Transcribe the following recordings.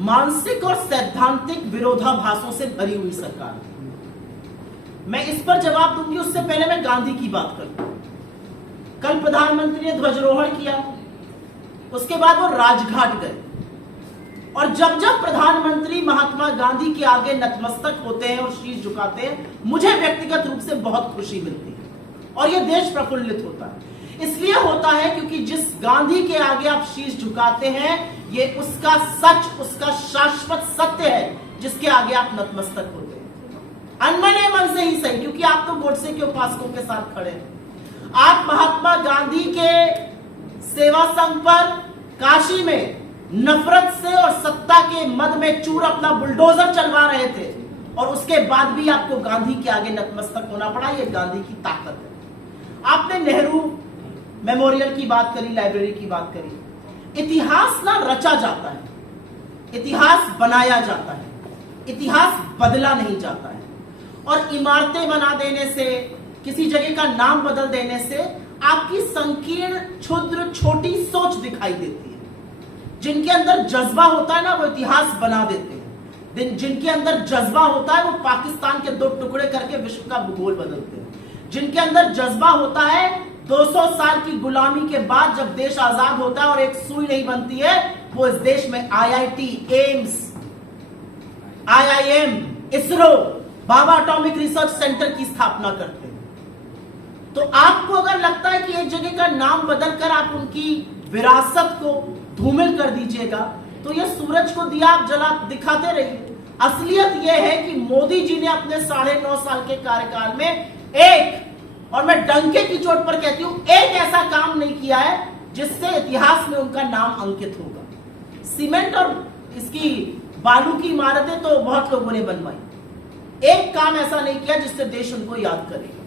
मानसिक और सैद्धांतिक विरोधाभासों से भरी हुई सरकार है। मैं इस पर जवाब दूंगी, उससे पहले मैं गांधी की बात करूं। कल प्रधानमंत्री ने ध्वजारोहण किया, उसके बाद वो राजघाट गए, और जब जब प्रधानमंत्री महात्मा गांधी के आगे नतमस्तक होते हैं और शीश झुकाते हैं, मुझे व्यक्तिगत रूप से बहुत खुशी मिलती है और यह देश प्रफुल्लित होता है। इसलिए होता है क्योंकि जिस गांधी के आगे आप शीश झुकाते हैं, ये उसका सच, उसका शाश्वत सत्य है जिसके आगे आप नतमस्तक होते हैं। अनमने मन से ही सही, क्योंकि आप तो गोडसे के उपासकों के साथ खड़े हैं। आप महात्मा गांधी के सेवा संघ पर काशी में नफरत से और सत्ता के मद में चूर अपना बुलडोजर चलवा रहे थे, और उसके बाद भी आपको गांधी के आगे नतमस्तक होना पड़ा। यह गांधी की ताकत है। आपने नेहरू मेमोरियल की बात करी, लाइब्रेरी की बात करी। इतिहास ना रचा जाता है, इतिहास बनाया जाता है, इतिहास बदला नहीं जाता है। और इमारतें बना देने से, किसी जगह का नाम बदल देने से आपकी संकीर्ण, क्षुद्र, छोटी सोच दिखाई देती है। जिनके अंदर जज्बा होता है ना, वो इतिहास बना देते हैं। जिनके अंदर जज्बा होता है, वो पाकिस्तान के 2 टुकड़े करके विश्व का भूगोल बदलते हैं। जिनके अंदर जज्बा होता है, 200 साल की गुलामी के बाद जब देश आजाद होता है और एक सुई नहीं बनती है, वो इस देश में IIT, AIIMS, IIM, ISRO, Bhabha atomic research centre की स्थापना करते हैं। तो आपको अगर लगता है कि एक जगह का नाम बदलकर आप उनकी विरासत को धूमिल कर दीजिएगा, तो यह सूरज को दिया आप जला दिखाते रहिए। असलियत यह है कि मोदी जी ने अपने 9.5 साल के कार्यकाल में एक, और मैं डंके की चोट पर कहती हूं, एक ऐसा काम नहीं किया है जिससे इतिहास में उनका नाम अंकित होगा। सीमेंट और इसकी बालू की इमारतें तो बहुत लोगों ने बनवाई, एक काम ऐसा नहीं किया जिससे देश उनको याद करेगा।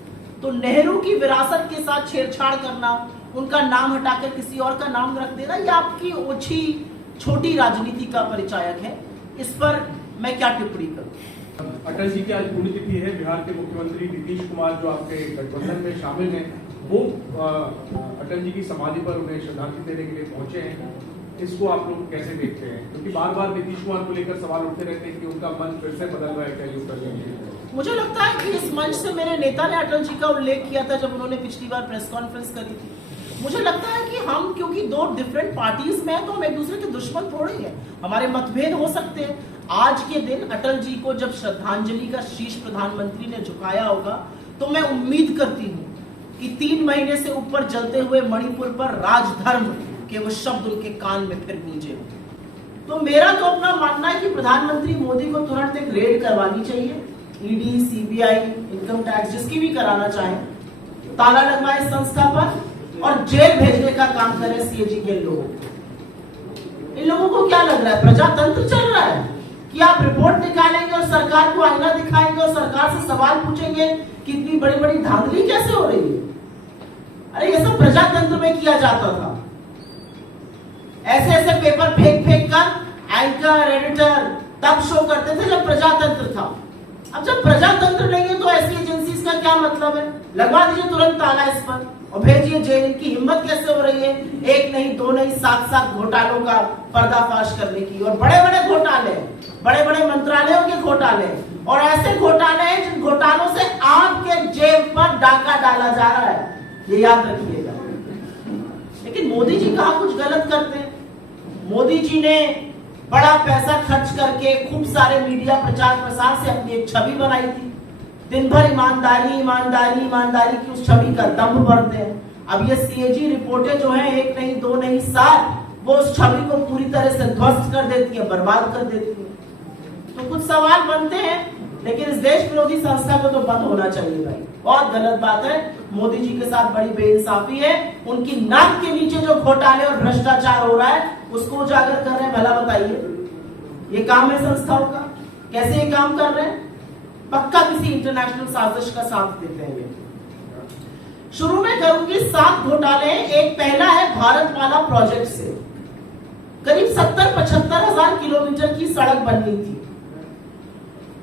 तो नेहरू की विरासत के साथ छेड़छाड़ करना, उनका नाम हटाकर किसी और का नाम रख देना, यह आपकी ओछी छोटी राजनीति का परिचायक है। इस पर मैं क्या टिप्पणी करूं? अटल जी की आज पुण्यतिथि है। बिहार के मुख्यमंत्री नीतीश कुमार जो आपके गठबंधन में शामिल हैं, वो अटल जी की समाधि पर उन्हें श्रद्धांजलि देने के लिए पहुंचे हैं। इसको आप लोग कैसे देखते हैं? क्योंकि बार बार नीतीश कुमार को लेकर सवाल उठते रहते हैं कि उनका मन फिर से बदल रहा है क्या यूं करने के? मुझे लगता है कि इस मंच से मेरे नेता ने अटल जी का उल्लेख किया था जब उन्होंने पिछली बार प्रेस कॉन्फ्रेंस करी थी। मुझे लगता है कि हम, क्योंकि 2 डिफरेंट पार्टीज में हैं, तो हम एक दूसरे के दुश्मन थोड़े हैं। हमारे मतभेद हो सकते हैं। आज के दिन अटल जी को जब श्रद्धांजलि का शीश प्रधानमंत्री ने झुकाया होगा, तो मैं उम्मीद करती हूं कि 3 महीने से ऊपर जलते हुए मणिपुर पर राजधर्म के वो शब्द उनके कान में फिर गूंजे। तो मेरा तो अपना मानना है कि प्रधानमंत्री मोदी को तुरंत एक रेड करवानी चाहिए, ED, CBI, इनकम टैक्स, जिसकी भी कराना चाहे, ताला लगवाए संस्था पर और जेल भेजने का काम करें CAG के लोग। इन लोगों को क्या लग रहा है, प्रजातंत्र चल रहा है कि आप रिपोर्ट निकालेंगे और सरकार को आईना दिखाएंगे और सरकार से सवाल पूछेंगे कि इतनी बड़ी बड़ी धांधली कैसे हो रही है? अरे ये सब प्रजातंत्र में किया जाता था। ऐसे ऐसे पेपर फेंक कर एंकर, एडिटर तब शो करते थे जब प्रजातंत्र था। अब जब प्रजातंत्र नहीं है तो ऐसी एजेंसीज का क्या मतलब है? लगवा दीजिए तुरंत ताला इस पर और भेजिए जेल। इनकी हिम्मत कैसे हो रही है 1 नहीं 2 नहीं 7 घोटालों का पर्दाफाश करने की, और बड़े बड़े घोटाले, बड़े बड़े मंत्रालयों के घोटाले, और ऐसे घोटाले हैं जिन घोटालों से आपके जेब पर डाका डाला जा रहा है, ये याद रखिएगा। लेकिन मोदी जी कहाँ कुछ गलत करते हैं? मोदी जी ने बड़ा पैसा खर्च करके खूब सारे मीडिया प्रचार प्रसार से अपनी एक छवि बनाई थी। दिन भर ईमानदारी ईमानदारी ईमानदारी की उस छवि का दम्भ भरते हैं। अब ये CAG रिपोर्टें जो हैं 1 नहीं 2 नहीं 7, वो उस छवि को पूरी तरह से ध्वस्त कर देती है, बर्बाद कर देती है। तो कुछ सवाल बनते हैं, लेकिन इस देश विरोधी संस्था को तो बंद होना चाहिए भाई। बहुत गलत बात है, मोदी जी के साथ बड़ी बेइंसाफी है। उनकी नाक के नीचे जो घोटाले और भ्रष्टाचार हो रहा है उसको उजागर कर रहे हैं। भला बताइए, ये काम है संस्थाओं का? कैसे ये काम कर रहे हैं? पक्का किसी इंटरनेशनल साजिश का साथ देते हैं। शुरू में करूंगी 7 घोटाले। एक पहला है भारतमाला प्रोजेक्ट से करीब 70-75 हजार किलोमीटर की सड़क बननी थी,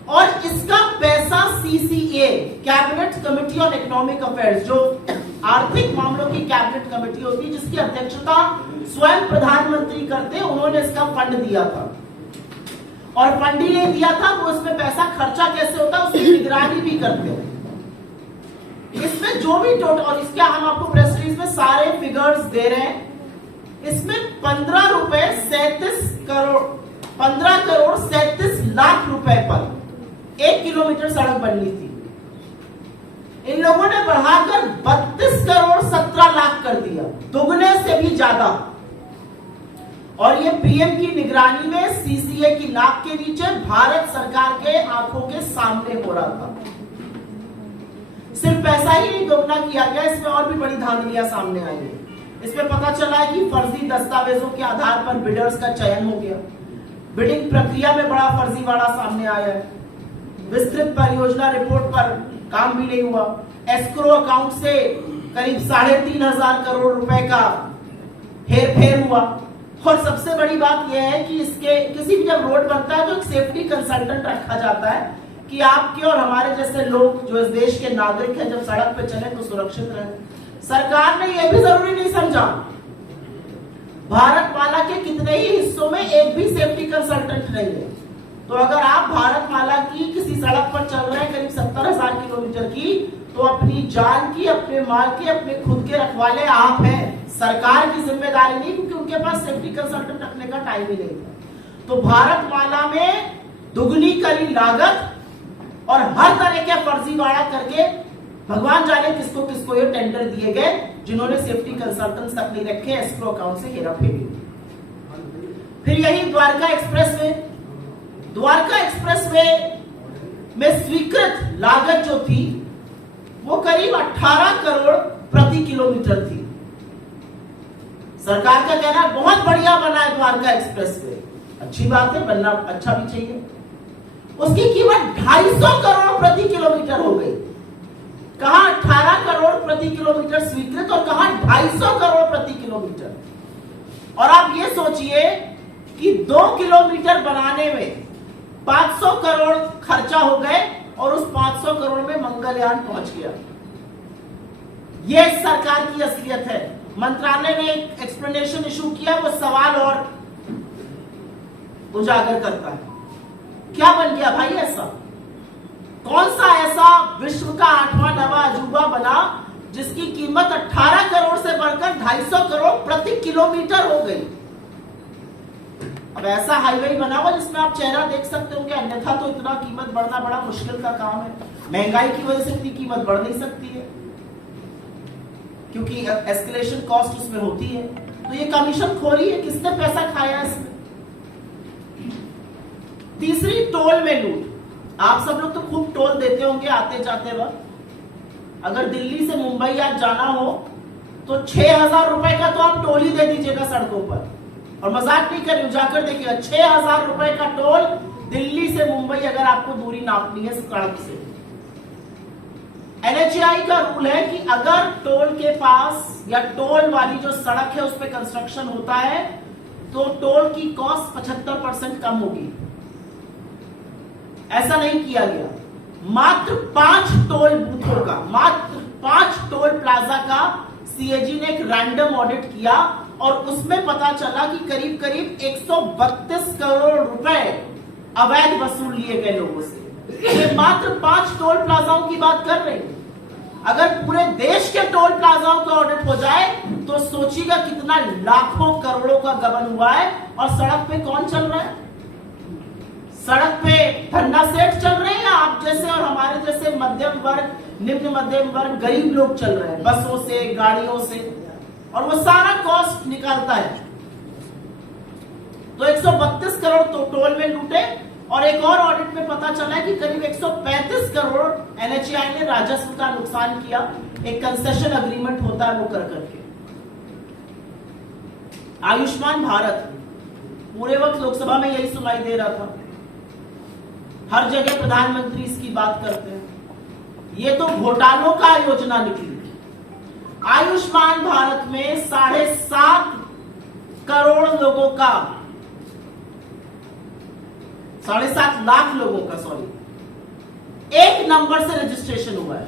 और इसका पैसा CCA, cabinet committee on economic affairs, जो आर्थिक मामलों की कैबिनेट कमेटी होती है जिसकी अध्यक्षता स्वयं प्रधानमंत्री करते हैं, उन्होंने इसका फंड दिया था। और फंड ही नहीं दिया था तो उसमें पैसा खर्चा कैसे होता है उसकी निगरानी भी करते हैं। इसमें जो भी टोटल, और इसके हम आपको प्रेस रिलीज में सारे फिगर्स दे रहे हैं, इसमें 15 करोड़ 37 लाख रुपए पर 1 किलोमीटर सड़क बननी थी। इन लोगों ने बढ़ाकर 32 करोड़ 17 लाख कर दिया, दुगने से भी ज्यादा। और ये पीएम की निगरानी में सीसीए की नाक के नीचे भारत सरकार के आंखों के सामने हो रहा था। सिर्फ पैसा ही नहीं दोगुना किया गया, इसमें और भी बड़ी धांधलियां सामने आई है। इसमें पता चला है कि फर्जी दस्तावेजों के आधार पर बिडर्स का चयन हो गया, बिडिंग प्रक्रिया में बड़ा फर्जीवाड़ा सामने आया है, विस्तृत परियोजना रिपोर्ट पर काम भी नहीं हुआ, एस्क्रो अकाउंट से करीब 3,500 करोड़ रुपए का हेरफेर हुआ। और सबसे बड़ी बात यह है कि इसके किसी भी जब रोड बनता है तो एक सेफ्टी कंसल्टेंट रखा जाता है कि आपके और हमारे जैसे लोग जो इस देश के नागरिक हैं जब सड़क पे चले तो सुरक्षित रहे। सरकार ने यह भी जरूरी नहीं समझा, भारतमाला के कितने ही हिस्सों में एक भी सेफ्टी कंसल्टेंट नहीं है। तो अगर आप भारतमाला की किसी सड़क पर चल रहे हैं करीब 70,000 किलोमीटर की, तो अपनी जान की, अपने माल के, अपने खुद के रखवाले आप हैं, सरकार की जिम्मेदारी नहीं, क्योंकि उनके पास सेफ्टी कंसल्टेंट रखने का टाइम ही नहीं था। तो भारतमाला में दुगनी करी लागत और हर तरह के फर्जीवाड़ा करके भगवान जाने किसको किसको ये टेंडर दिए गए, जिन्होंने सेफ्टी कंसल्टेंट्स तक नहीं रखे, एस्क्रो अकाउंट से हेरा फेरी। फिर यही द्वारका एक्सप्रेसवे में स्वीकृत लागत जो थी वो करीब 18 करोड़ प्रति किलोमीटर थी। सरकार का कहना है बहुत बढ़िया बना है द्वारका एक्सप्रेसवे, अच्छी बात है, बनना अच्छा भी चाहिए। उसकी कीमत 250 करोड़ प्रति किलोमीटर हो गई। कहां 18 करोड़ प्रति किलोमीटर स्वीकृत और कहां 250 करोड़ प्रति किलोमीटर। और आप ये सोचिए कि 2 किलोमीटर बनाने में 500 करोड़ खर्चा हो गए और उस 500 करोड़ में मंगलयान पहुंच गया। यह सरकार की असलियत है। मंत्रालय ने एक एक्सप्लेनेशन इशू किया, वो सवाल और उजागर करता है। क्या बन गया भाई ऐसा? कौन सा ऐसा विश्व का 8वां 9वां अजूबा बना जिसकी कीमत 18 करोड़ से बढ़कर 250 करोड़ प्रति किलोमीटर हो गई? अब ऐसा हाईवे बना हुआ जिसमें आप चेहरा देख सकते होंगे, अन्यथा तो इतना कीमत बढ़ना बड़ा मुश्किल का काम है। महंगाई की वजह से इतनी कीमत बढ़ नहीं सकती है, क्योंकि एस्केलेशन कॉस्ट उसमें होती है। तो ये कमीशन खोरी है, किसने पैसा खाया इसमें? तीसरी, टोल में लूट। आप सब लोग तो खूब टोल देते होंगे आते जाते वक्त। अगर दिल्ली से मुंबई आज जाना हो तो 6,000 रुपए का तो आप टोल ही दे दीजिएगा सड़कों पर। और मजाक नहीं कर रही हूं, जाकर देखिएगा 6,000 रुपए का टोल दिल्ली से मुंबई, अगर आपको दूरी नापनी है सड़क से। NHAI का रूल है कि अगर टोल के पास या टोल वाली जो सड़क है उस पर कंस्ट्रक्शन होता है तो टोल की कॉस्ट 75% कम होगी। ऐसा नहीं किया गया। मात्र 5 टोल बूथों का, मात्र 5 टोल प्लाजा का सीएजी ने एक रैंडम ऑडिट किया और उसमें पता चला कि करीब करीब 132 करोड़ रुपए अवैध वसूल लिए गए लोगों से। ये मात्र 5 टोल प्लाजाओं की बात कर रहे हैं। अगर पूरे देश के टोल प्लाजाओं का ऑडिट हो जाए तो सोचिएगा कितना लाखों करोड़ों का गबन हुआ है। और सड़क पे कौन चल रहा है? सड़क पे धन्ना सेठ चल रहे हैं या आप जैसे और हमारे जैसे मध्यम वर्ग, निम्न मध्यम वर्ग, गरीब लोग चल रहे हैं बसों से, गाड़ियों से, और वो सारा कॉस्ट निकालता है। तो 132 करोड़ तो टोल में लूटे। और एक और ऑडिट में पता चला है कि करीब 135 करोड़ NHAI ने राजस्व का नुकसान किया। एक कंसेशन अग्रीमेंट होता है वो कर करके। आयुष्मान भारत पूरे वक्त लोकसभा में यही सुनाई दे रहा था, हर जगह प्रधानमंत्री इसकी बात करते हैं। ये तो घोटालों का योजना निकली। आयुष्मान भारत में 7.5 करोड़ लोगों का, 7.5 लाख लोगों का, एक नंबर से रजिस्ट्रेशन हुआ है।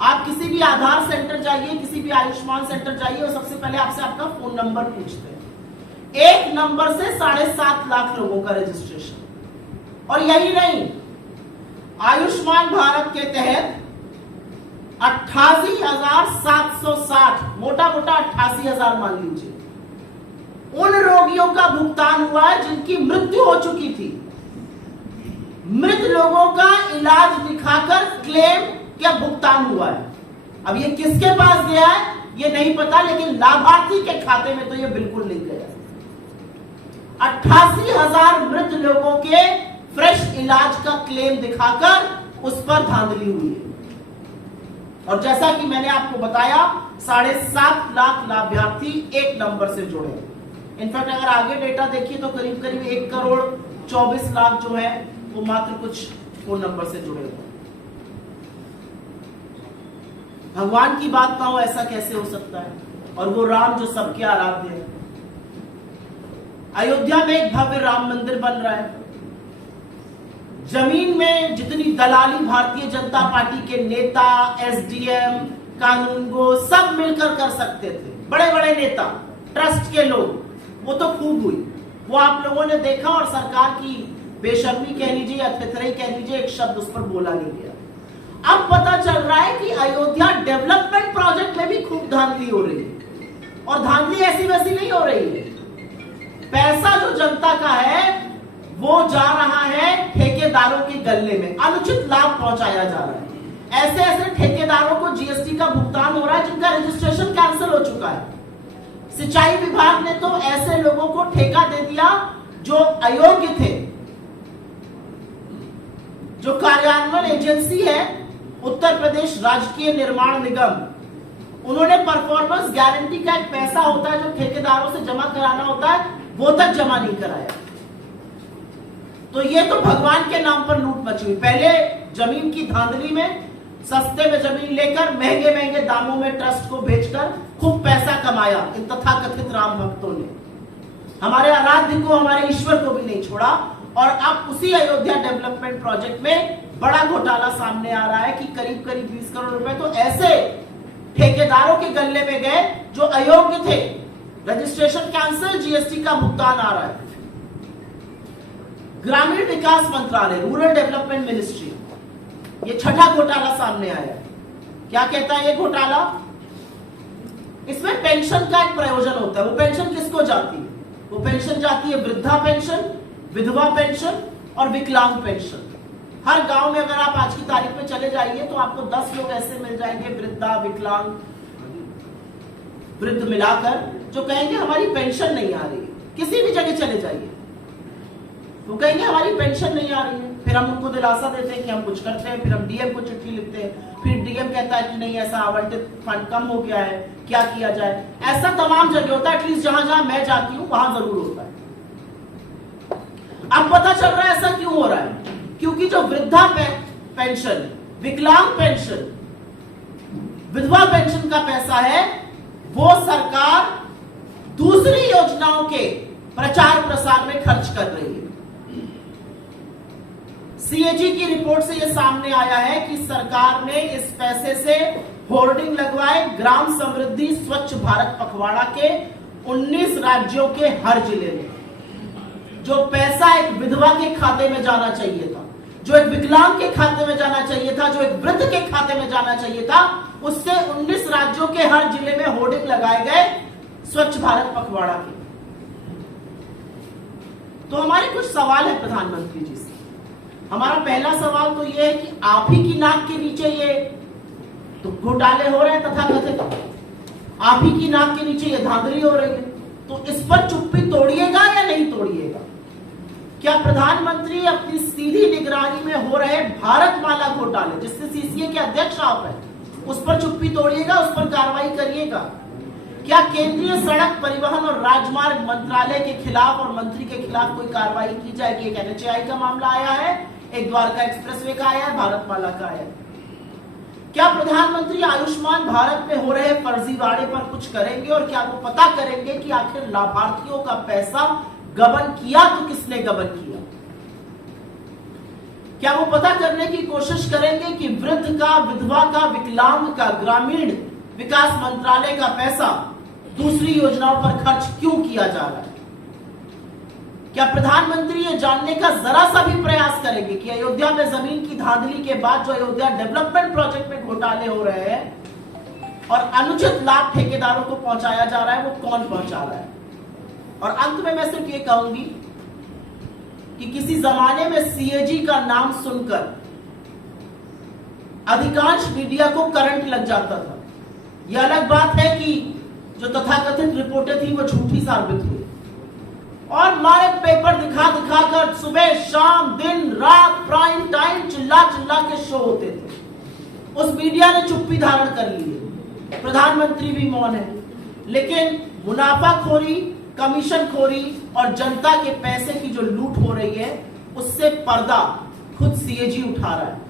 आप किसी भी आधार सेंटर जाइए, किसी भी आयुष्मान सेंटर जाइए और सबसे पहले आपसे आपका फोन नंबर पूछते हैं। एक नंबर से 7.5 लाख लोगों का रजिस्ट्रेशन। और यही नहीं, आयुष्मान भारत के तहत 88,760, मोटा मोटा 88,000 मान लीजिए, उन रोगियों का भुगतान हुआ है जिनकी मृत्यु हो चुकी थी। मृत लोगों का इलाज दिखाकर क्लेम क्या भुगतान हुआ है। अब ये किसके पास गया है ये नहीं पता, लेकिन लाभार्थी के खाते में तो ये बिल्कुल नहीं गया। 88,000 मृत लोगों के फ्रेश इलाज का क्लेम दिखाकर उस पर धांधली हुई है। और जैसा कि मैंने आपको बताया, 7.5 लाख लाभार्थी एक नंबर से जुड़े हैं। इनफैक्ट अगर आगे डेटा देखिए तो करीब करीब 1,24,00,000 जो है वो मात्र कुछ फोन नंबर से जुड़े हुए। भगवान की बात ना हो ऐसा कैसे हो सकता है, और वो राम जो सबके आराध्य है। अयोध्या में एक भव्य राम मंदिर बन रहा है। जमीन में जितनी दलाली भारतीय जनता पार्टी के नेता, एसडीएम, कानूनगो सब मिलकर कर सकते थे, बड़े बड़े नेता, ट्रस्ट के लोग, वो तो खूब हुई, वो आप लोगों ने देखा। और सरकार की बेशर्मी कह लीजिए या थेथराई कह लीजिए, एक शब्द उस पर बोला नहीं गया। अब पता चल रहा है कि अयोध्या डेवलपमेंट प्रोजेक्ट में भी खूब धांधली हो रही है, और धांधली ऐसी वैसी नहीं हो रही है। पैसा जो जनता का है वो जा रहा है ठेकेदारों के गले में, अनुचित लाभ पहुंचाया जा रहा है। ऐसे ऐसे ठेकेदारों को जीएसटी का भुगतान हो रहा है जिनका रजिस्ट्रेशन कैंसिल हो चुका है। सिंचाई विभाग ने तो ऐसे लोगों को ठेका दे दिया जो अयोग्य थे। जो कार्यान्वयन एजेंसी है उत्तर प्रदेश राजकीय निर्माण निगम, उन्होंने परफॉर्मेंस गारंटी का एक पैसा होता है जो ठेकेदारों से जमा कराना होता है, वो तक जमा नहीं कराया। तो ये तो भगवान के नाम पर लूट मची हुई। पहले जमीन की धांधली में सस्ते में जमीन लेकर महंगे महंगे दामों में ट्रस्ट को बेचकर खूब पैसा कमाया इन तथाकथित राम भक्तों ने। हमारे आराध्य को, हमारे ईश्वर को भी नहीं छोड़ा। और अब उसी अयोध्या डेवलपमेंट प्रोजेक्ट में बड़ा घोटाला सामने आ रहा है कि करीब करीब 20 करोड़ रुपए तो ऐसे ठेकेदारों के गले में गए जो अयोग्य थे। रजिस्ट्रेशन कैंसिल, जीएसटी का भुगतान आ रहा है। ग्रामीण विकास मंत्रालय, रूरल डेवलपमेंट मिनिस्ट्री, ये छठा घोटाला सामने आया है। क्या कहता है ये घोटाला? इसमें पेंशन का एक प्रयोजन होता है। वो पेंशन किसको जाती है? वो पेंशन जाती है वृद्धा पेंशन, विधवा पेंशन और विकलांग पेंशन। हर गांव में अगर आप आज की तारीख में चले जाइए तो आपको 10 लोग ऐसे मिल जाएंगे, वृद्धा, विकलांग, वृद्ध मिलाकर, जो कहेंगे हमारी पेंशन नहीं आ रही है। किसी भी जगह चले जाइए वो कहेंगे हमारी पेंशन नहीं आ रही है। फिर हम उनको दिलासा देते हैं कि हम कुछ करते हैं, फिर हम डीएम को चिट्ठी लिखते हैं, फिर डीएम कहता है कि नहीं ऐसा आवंटित फंड कम हो गया है, क्या किया जाए। ऐसा तमाम जगह होता है, एटलीस्ट जहां जहां मैं जाती हूं वहां जरूर होता है। अब पता चल रहा है ऐसा क्यों हो रहा है, क्योंकि जो वृद्धा पेंशन, विकलांग पेंशन, विधवा पेंशन का पैसा है वो सरकार दूसरी योजनाओं के प्रचार प्रसार में खर्च कर रही है। सीएजी की रिपोर्ट से यह सामने आया है कि सरकार ने इस पैसे से होर्डिंग लगवाए ग्राम समृद्धि स्वच्छ भारत पखवाड़ा के 19 राज्यों के हर जिले में। जो पैसा एक विधवा के खाते में जाना चाहिए था, जो एक विकलांग के खाते में जाना चाहिए था, जो एक वृद्ध के खाते में जाना चाहिए था, उससे 19 राज्यों के हर जिले में होर्डिंग लगाए गए स्वच्छ भारत पखवाड़ा के। तो हमारे कुछ सवाल है प्रधानमंत्री जी से। हमारा पहला सवाल तो यह है कि आप ही की नाक के नीचे ये तो घोटाले हो रहे हैं तथाकथित, आप ही की नाक के नीचे ये धांधली हो रही है, तो इस पर चुप्पी तोड़िएगा या नहीं तोड़िएगा? क्या प्रधानमंत्री अपनी सीधी निगरानी में हो रहे भारतमाला घोटाले, जिससे सीसीए के अध्यक्ष आप हैं, उस पर चुप्पी तोड़िएगा, उस पर कार्रवाई करिएगा? क्या केंद्रीय सड़क परिवहन और राजमार्ग मंत्रालय के खिलाफ और मंत्री के खिलाफ कोई कार्रवाई की जाएगी? एक एनएचएआई का मामला आया है, एक द्वारका एक्सप्रेसवे का आया है, भारतमाला का आया है। क्या प्रधानमंत्री आयुष्मान भारत में हो रहे फर्जीवाड़े पर कुछ करेंगे? और क्या वो पता करेंगे कि आखिर लाभार्थियों का पैसा गबन किया तो किसने गबन किया? क्या वो पता करने की कोशिश करेंगे कि वृद्ध का, विधवा का, विकलांग का ग्रामीण विकास मंत्रालय का पैसा दूसरी योजनाओं पर खर्च क्यों किया जा रहा है? क्या प्रधानमंत्री ये जानने का जरा सा भी प्रयास करेंगे कि अयोध्या में जमीन की धांधली के बाद जो अयोध्या डेवलपमेंट प्रोजेक्ट में घोटाले हो रहे हैं और अनुचित लाभ ठेकेदारों को पहुंचाया जा रहा है, वो कौन पहुंचा रहा है? और अंत में मैं सिर्फ ये कहूंगी कि किसी जमाने में सीएजी का नाम सुनकर अधिकांश मीडिया को करंट लग जाता था। यह अलग बात है कि जो तथाकथित रिपोर्टें थी वो झूठी साबित हुई और मारे पेपर दिखा कर सुबह शाम दिन रात प्राइम टाइम चिल्ला के शो होते थे। उस मीडिया ने चुप्पी धारण कर ली है, प्रधानमंत्री भी मौन है, लेकिन मुनाफाखोरी, कमीशनखोरी और जनता के पैसे की जो लूट हो रही है उससे पर्दा खुद सीएजी उठा रहा है।